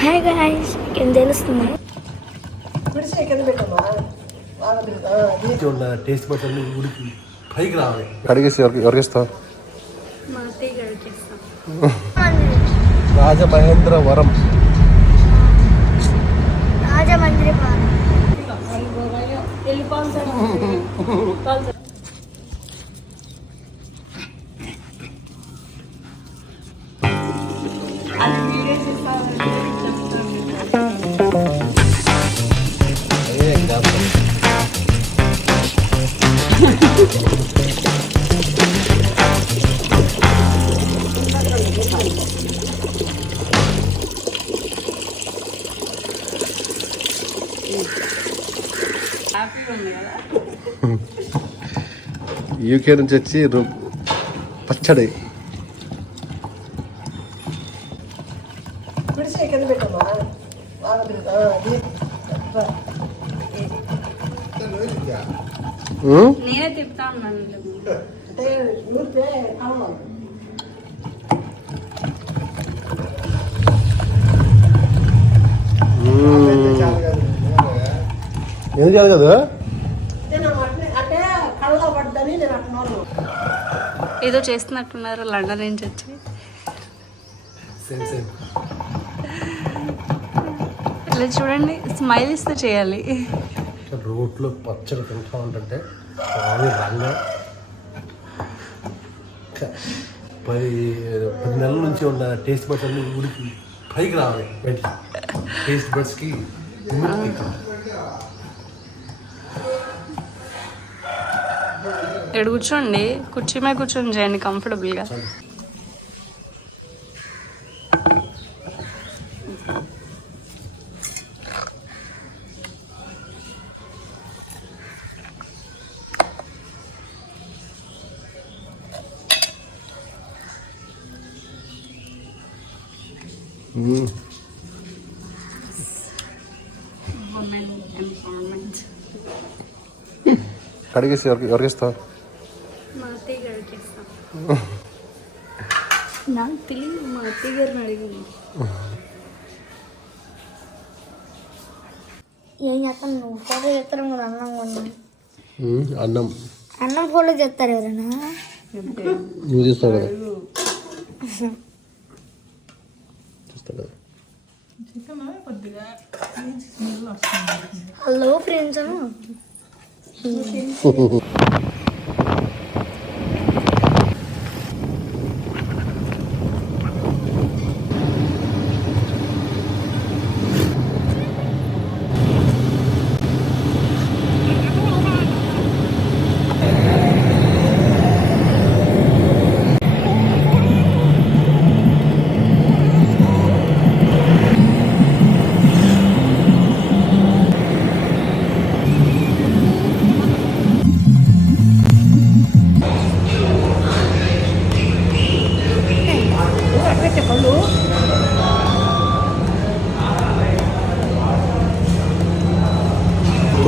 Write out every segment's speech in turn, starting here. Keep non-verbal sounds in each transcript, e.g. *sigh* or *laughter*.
Hi guys ఏం తెలుస్తుంది పిడిచి కింద పెట్టమ్మా బాగా తిరుగు. ఆ, అది. ఉన్న టేస్ట్ బట్టలు ఉడికి పైకి రావాలి కడిగేసి ఎవరికి ఎవరికి ఇస్తావు మా అత్తయ్య గారికి ఇస్తాం యూకే నుంచి వచ్చి రు- పచ్చడి. కింద? నేనే తిప్పుతా ఉన్నాను ఎందుకు చేయాలి కదా నేను అట్నే అంటే కళ్ళలో పడ్డని నేను అట్లా ఏదో చేస్తున్నట్టున్నారు లండన్ నుంచి వచ్చి. ఇలా చూడండి స్మైల్ ఇస్తే చేయాలి. రోట్లో పచ్చడి తింటా ఉంటుంటే పది పది నెలల నుంచి ఉన్న టేస్ట్ బడ్స్ అన్ని ఉడికి పైకి రావాలి టేస్ట్ బడ్స్కి ఇక్కడ కూర్చోండి కుర్చీ మీద కూర్చొని చేయండి కంఫర్టబుల్గా కడిగేసి ఎవరికి ఎవరికి నాకు తెలియదు మా అత్తయ్య గారిని అడిగింది ఏం చేస్తాను నువ్వు? ఫోటో చేస్తారు మీరు అన్నం అన్నం. అన్నం ఫోటో చేస్తారు ఎవరైనా? నువ్వు తీస్తావు కదా? తీస్తావు కదా? హలో ఫ్రెండ్స్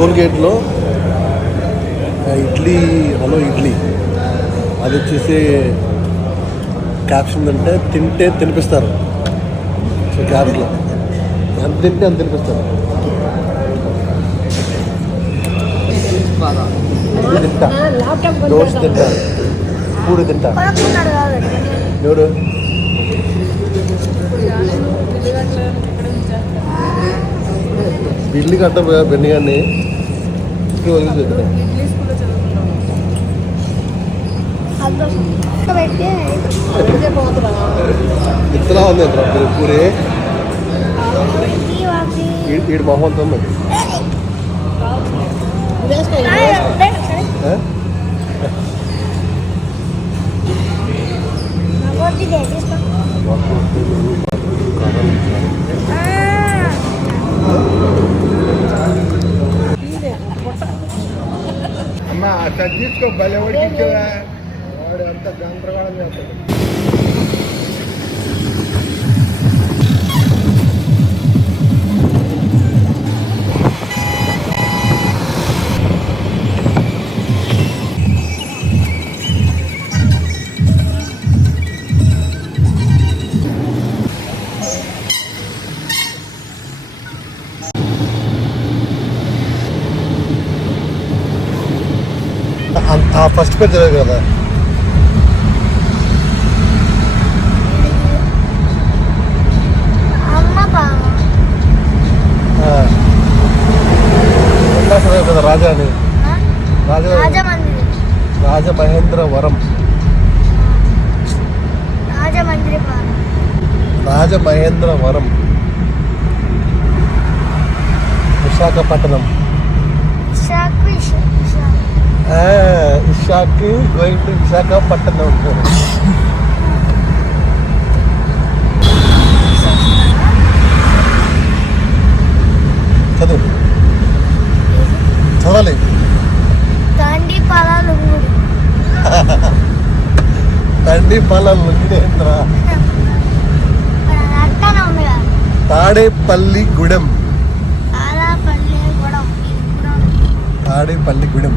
టోల్గేట్లో ఇడ్లీ హలో ఇడ్లీ. అది వచ్చేసి క్యాప్షన్ అంటే తింటే తినిపిస్తారు. సో క్యాబ్లో ఎంత తింటే అంత తినిపిస్తారు. తింటా. దోశ తింటా. పూడి తింటా. ఎవరు బిల్లు కట్ట బెన్ని కానీ చెప్తా అది పెట్టి ఇత్తలా ఉంది ఎంత పూరి ఈ వాకి వీడి మొహం అంతా ఉంది ఆ? నగోద్ది తీసుకో అమ్మ అట్లా తీసుకో భలే వడ్డించవా వాడు అంత గందరగోళం చేస్తాడు ఫస్ట్ పేరు తెలియదు కదా. కదా రాజా అని రాజా రాజమండ్రి రాజమహేంద్రవరం రాజమండ్రి బావ. రాజమహేంద్రవరం విశాఖపట్నం. విశాఖ ఇషాక్ గోయింగ్ టు విశాఖపట్నం చదువు. చదవాలి. తండ్రి పొలాలు తండ్రి *laughs* పొలం లుంగినేంద్ర అట్టనే ఉంది కదా తాడేపల్లి గుడెం తాడేపల్లి గుడెం.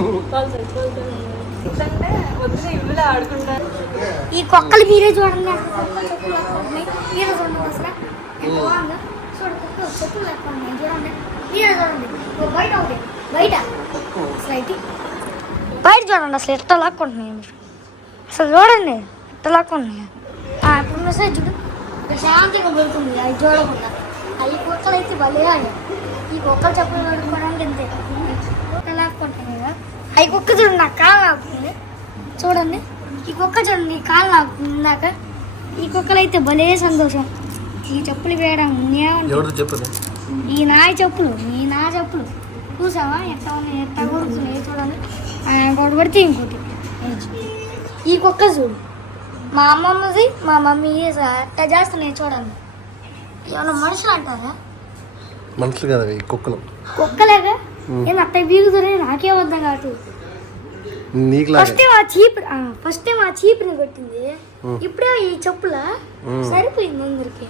*laughs* ఈ కుక్కలు మీరే చూడండి. మీరే చూడండి అసలు. కుక్కలు మీరే బయట ఒకటి. బయట. అసలు బయట చూడండి అసలు ఎట్ట లాక్కుంటున్నాయి అసలు చూడండి ఎట్ట లాక్కుంటున్నాయి. ఆ, ఇప్పుడు మెసేజ్ చూడు. ప్రశాంతంగా పెడుతుంది అవి చూడకుండా. అవి కుక్కలు అయితే భలే. ఈ కుక్కలు చెప్పులు అంతే. కుక్క లాక్కుంటున్నాయి. అవి కుక్క చూడండి నాకు కాలు లాక్కుంది చూడండి. ఈ కుక్క చూడండి ఈ కాలు లాక్కుంది ఇందాక. ఈ కుక్కలు అయితే భలే సంతోషం. ఈ చెప్పులు వేయడం ఈ నాయ చెప్పులు ఈ నా చెప్పులు. చూసావా? ఎట్లా ఉన్నాయి? ఎట్లా కొడుతున్నాయి? చూడండి. ఇంకోటి పడితే ఇంకోటి. ఈ కుక్క చూడు. మా అమ్మమ్మది మా మమ్మీ ఎట్లా చేస్తున్నాయి చూడండి. ఏమన్నా మనుషులు అంటారా? మనుషులు కదా కుక్కలు. కుక్కలేగా? ఏం అట్ట బీగుతున్నాయి నాకేం అర్థం కాదు నీకు ఫస్ట్ టైం ఆ చీప్ ఫస్ట్ టైం ఆ చీప్ని కొట్టింది. ఇప్పుడే ఈ చెప్పుల సరిపోయింది అందరికి.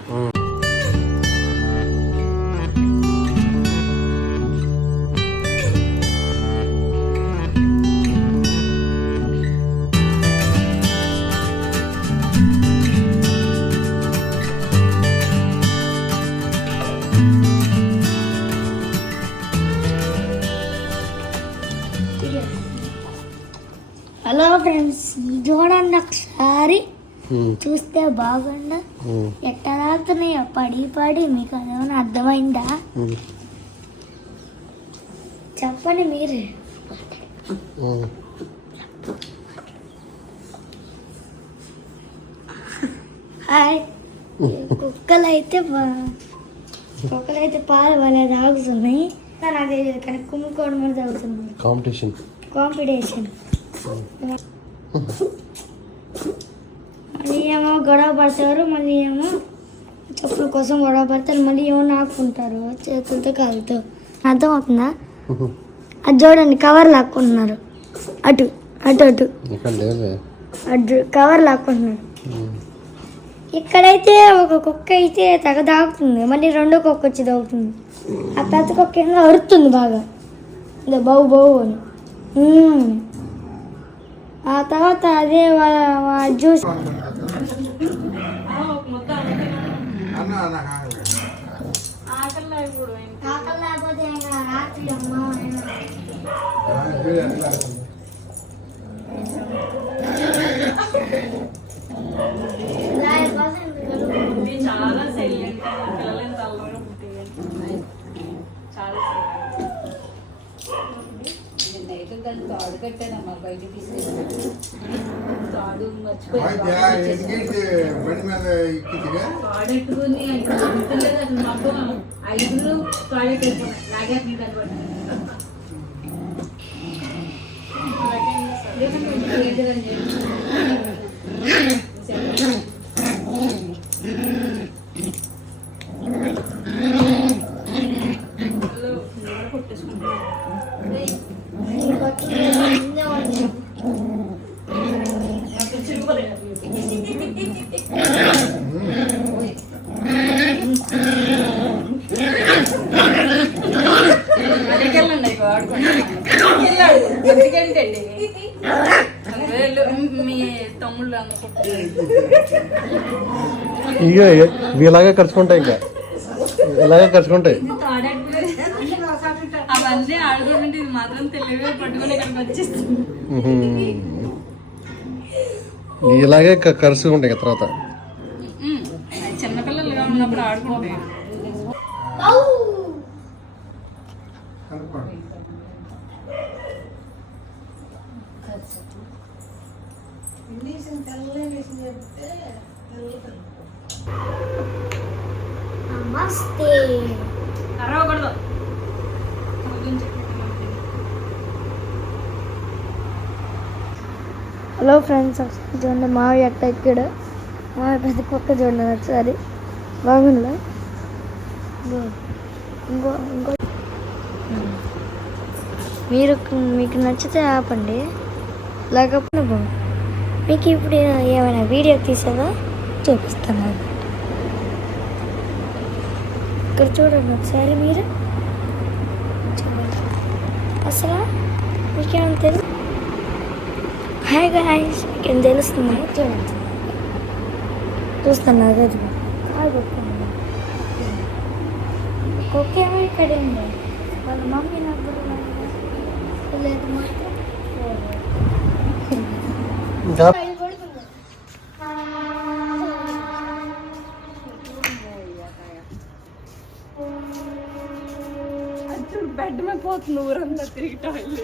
చూస్తే బాగుండ. ఎట్లా తాగుతున్నాయో పడి పడి మీకు అదేమైనా అర్థమైందా? చెప్పండి మీరే. హాయ్. కుక్కలు అయితే బా- కుక్కలు అయితే పాలు వాళ్ళే తాగుతున్నాయి. కానీ అదే కానీ కుమ్ముకోవడం తాగుతున్నాయి కాంపిటీషన్. కాంపిటీషన్. మళ్ళీ ఏమో గొడవ పడతారు మళ్ళీ ఏమో చెప్పుల కోసం గొడవ పడతారు మళ్ళీ ఏమో నాకుంటారు చేతులతో కాలుతో. అర్థమవుతుందా? అది చూడండి కవర్ లాక్కుంటున్నారు. అటు అటు అటు. అటు కవర్ లాక్కుంటున్నారు. ఇక్కడైతే ఒక కుక్క అయితే తెగ దాగుతుంది మళ్ళీ రెండో కుక్క వచ్చి దాగుతుంది. ఆ పెద్ద కుక్క ఏమో అరుస్తుంది బాగా. ఇదో బావు బావు అని. ఆ తర్వాత అదే వా- వా- జ్యూస్. ఆకలి ఇప్పుడు ఆకలి లేకపోతే ఇంకా రాత్రి అమ్మ ఆయన. ఇలా అయిపోతుంది. నేను చాలా సైలెంట్ పిల్లలు ఎంత అల్లరిగా పుట్టింది చాలా silent. దాన్ని తాడు కట్టానమ్మా బయటికి తీసుకెళ్ళి తాడెట్టుకుని గుర్తులేదు అసలు మొత్తం ఐదుగురు నాగేస్తుంది అనమాట ఈ మీ తమ్ముళ్ళు అనుకుంటారు ఇక ఇలాగే ఖర్చుకుంటాయి ఇంకా. ఇలాగే ఖర్చుకుంటాయి అవన్నీ ఆడుకుంటుంటే ఇది మాత్రం తెలివిగా పట్టుకొని ఇక్కడికి వచ్చేస్తుంది. ఇలాగే ఖర్చుకుంటాయి తర్వాత. చిన్నపిల్లలుగా ఉన్నప్పుడు ఆడుకుంటాయి నమస్తే. అరవకూడదు. హలో ఫ్రెండ్స్ చూడండి మావి అట్ట ఎక్కాడు. మావి పెద్ద కుక్క చూడండి ఒకసారి. బాగుందా? ఇంకో ఇంకో. మీరు మీకు నచ్చితే ఆపండి. లేకపోతే మీకు ఇప్పుడు ఏమైనా వీడియో తీసేదా చూపిస్తాను. ఇక్కడ చూడండి ఒకసారి మీరు. అసలు మీకేమైనా తెలుసు? హాయ్ గాయస్ మీకేం తెలుస్తుంది? చూడండి చూస్తున్నా అదే కాదు కుక్కేమో ఇక్కడ ఉంది. వాళ్ళ మమ్మీ నాకు లేదు మాత్రం. പത്ത് നൂറൊന്നും അത്ര കിട്ടാനില്ല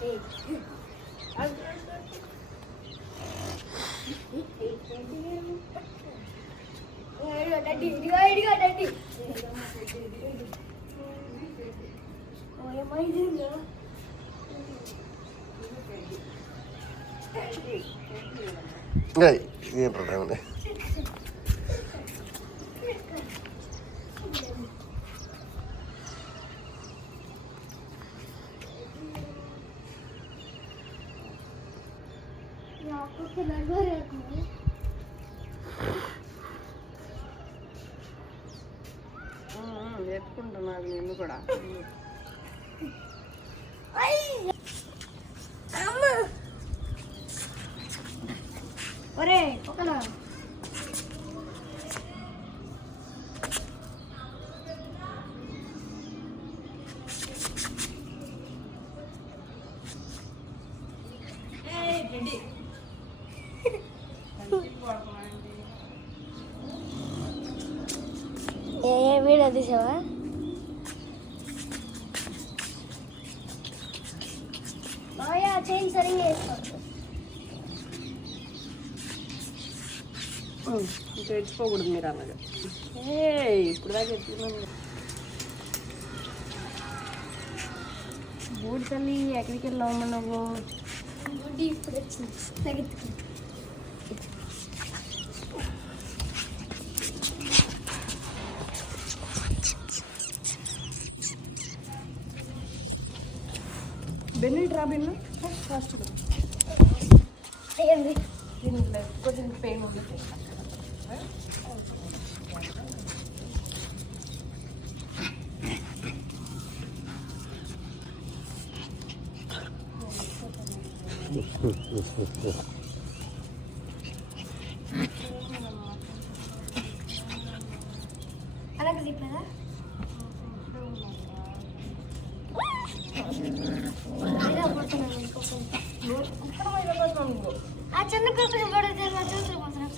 Thank you. ఓయమ్మ, ఇది ఉందా? ఏం ప్రాబ్లం లేదు నాకు నడవరేస్తుంది. ఎత్తుకుంటున్నాను నేను కూడా అమ్మ. ఒరే ఒకలా ఏ ఏ వీడియో తీసావా? మాయా చైన్ సరిగ్గా వేసుకోవచ్చు. తెచ్చిపోకూడదు మీరు అలాగా ఏ ఇప్పుడు దాకా ఎత్తుకున్నాను బూడి తల్లి ఎక్కడికి వెళ్ళావు నువ్వు? గుడ్డి ఇప్పుడు వచ్చింది. తగ్గించుకుంది బెన్ని డ్రా బెన్ను? I don't know. ఇంకొకటి. ఇక్కడ వెళ్ళిపోతున్నాను నువ్వు ఆ చిన్న కుక్కలు పడితే నా చేతులు మాత్రం